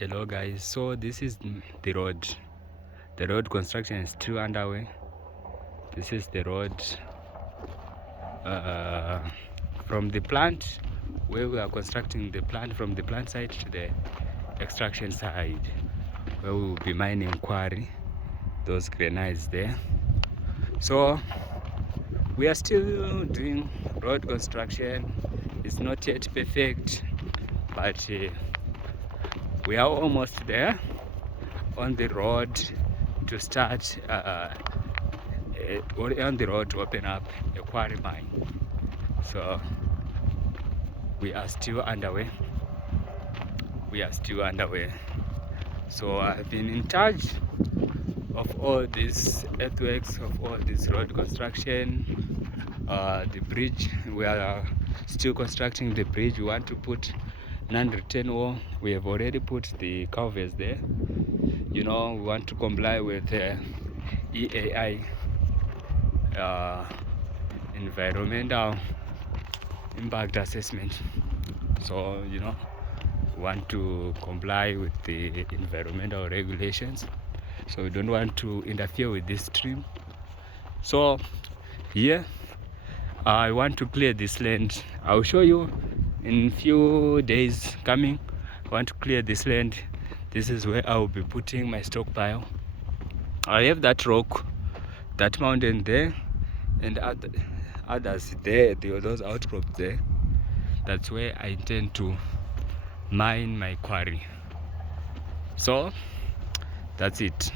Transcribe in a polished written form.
Hello guys, so this is the road. The road construction is still underway. This is the road from the plant where we are constructing the plant, from the plant side to the extraction side where we will be mining quarry, those granites there. So we are still doing road construction. It's not yet perfect, but we are almost there on the road to start on the road to open up a quarry mine. So we are still underway. So I've been in charge of all these earthworks, of all this road construction, the bridge. We are still constructing the bridge. We want to put non-return wall. We have already put the culverts there. You know, we want to comply with EAI, environmental impact assessment. So you know, we want to comply with the environmental regulations, so we don't want to interfere with this stream. So here I want to clear this land. I'll show you in few days coming. I want to clear this land. This is where I will be putting my stockpile. I have that rock, that mountain there, and others there, those outcrops there. That's where I intend to mine my quarry. So that's it.